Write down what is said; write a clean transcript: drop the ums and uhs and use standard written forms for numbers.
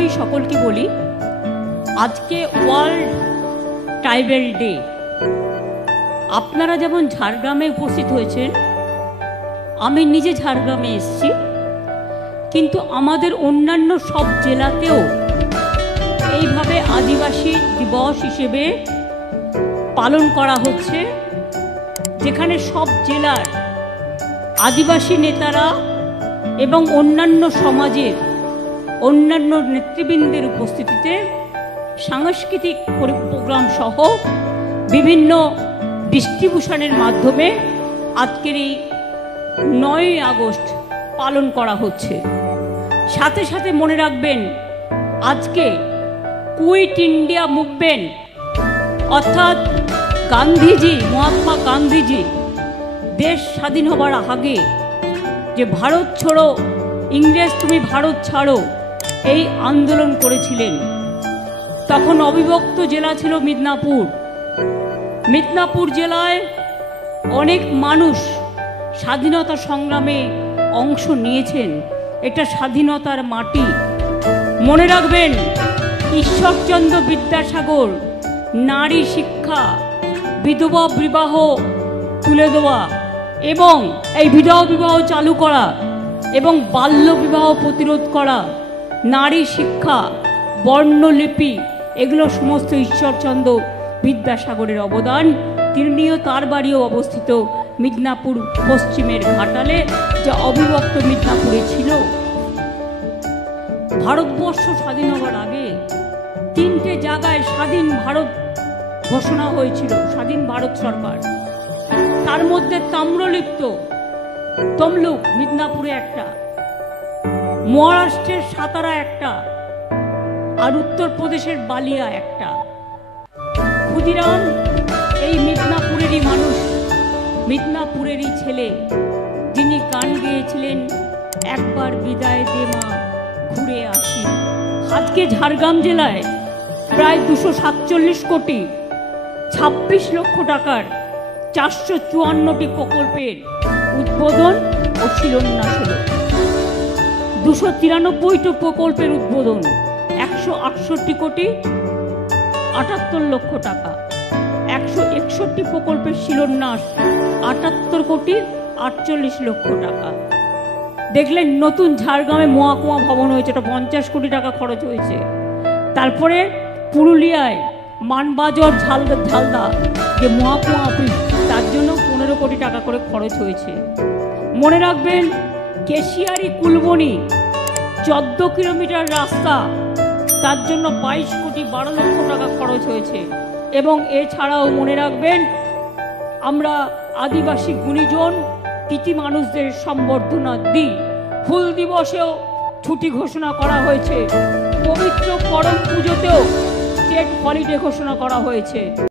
প্রথমেই সকলকে বলি, আজকে ওয়ার্ল্ড ট্রাইবাল ডে। আপনারা যেমন ঝাড়গ্রামে উপস্থিত হয়েছেন, আমি নিজে ঝাড়গ্রামে এসেছি, কিন্তু আমাদের অন্যান্য সব জেলাতেও এইভাবে আদিবাসী দিবস হিসেবে পালন করা হচ্ছে, যেখানে সব জেলার আদিবাসী নেতারা এবং অন্যান্য সমাজের অন্যান্য নেতৃবৃন্দের উপস্থিতিতে সাংস্কৃতিক প্রোগ্রাম সহ বিভিন্ন ডিস্ট্রিবিউশনের মাধ্যমে আজকের এই 9ই আগস্ট পালন করা হচ্ছে। সাথে সাথে মনে রাখবেন, আজকে কুইট ইন্ডিয়া মুভমেন্ট, অর্থাৎ গান্ধীজি, মহাত্মা গান্ধীজি দেশ স্বাধীন হবার আগে যে ভারত ছোড়ো, ইংরেজ তুমি ভারত ছাড়ো, এই আন্দোলন করেছিলেন। তখন অবিভক্ত জেলা ছিল মিদনাপুর। মিদনাপুর জেলায় অনেক মানুষ স্বাধীনতা সংগ্রামে অংশ নিয়েছেন। এটা স্বাধীনতার মাটি। মনে রাখবেন, ঈশ্বরচন্দ্র বিদ্যাসাগর নারী শিক্ষা, বিধবা বিবাহ তুলে দেওয়া এবং এই বিধবা বিবাহ চালু করা এবং বাল্য বিবাহ প্রতিরোধ করা, নারী শিক্ষা, বর্ণলিপি, এগুলো সমস্ত ঈশ্বরচন্দ্র বিদ্যাসাগরের অবদান। তিনিও, তার বাড়িও অবস্থিত মিদনাপুর পশ্চিমের ঘাটালে, যা অবিভক্ত মিদনাপুরে ছিল। ভারতবর্ষ স্বাধীন হওয়ার আগে 3টে জায়গায় স্বাধীন ভারত ঘোষণা হয়েছিল, স্বাধীন ভারত সরকার। তার মধ্যে তাম্রলিপ্ত তমলুক মিদনাপুরে একটা, মহারাষ্ট্রের সাতারা একটা, আর উত্তরপ্রদেশের বালিয়া একটা। ক্ষুদিরাম এই মিদনাপুরেরই মানুষ, মিদনাপুরেরই ছেলে, যিনি গান গেয়েছিলেন, একবার বিদায় দে মা ঘুরে আসি। আজকে ঝাড়গ্রাম জেলায় প্রায় 247 কোটি 26 লক্ষ টাকার 454টি প্রকল্পের উদ্বোধন ও শিলান্যাস হল। 293টি প্রকল্পের উদ্বোধন, 168 কোটি 78 লক্ষ টাকা, 161 প্রকল্পের শিলান্যাস, 78 কোটি 48 লক্ষ টাকা। দেখলেন নতুন ঝাড়গ্রামে মহকুমা ভবন হয়েছে, এটা 50 কোটি টাকা খরচ হয়েছে। তারপরে পুরুলিয়ায় মানবাজার ঝালদা যে মহকুমা অফিস, তার জন্য 15 কোটি টাকা করে খরচ হয়েছে। মনে রাখবেন, কেশিয়ারি কুলবনি 14 কিলোমিটার রাস্তা, তার জন্য 22 কোটি 12 লক্ষ টাকা খরচ হয়েছে। এবং এছাড়াও মনে রাখবেন, আমরা আদিবাসী গুণীজন কৃতি মানুষদের সম্বর্ধনা দিই। হুল দিবসেও ছুটি ঘোষণা করা হয়েছে, পবিত্র করম পুজোতেও স্টেট হলিডে ঘোষণা করা হয়েছে।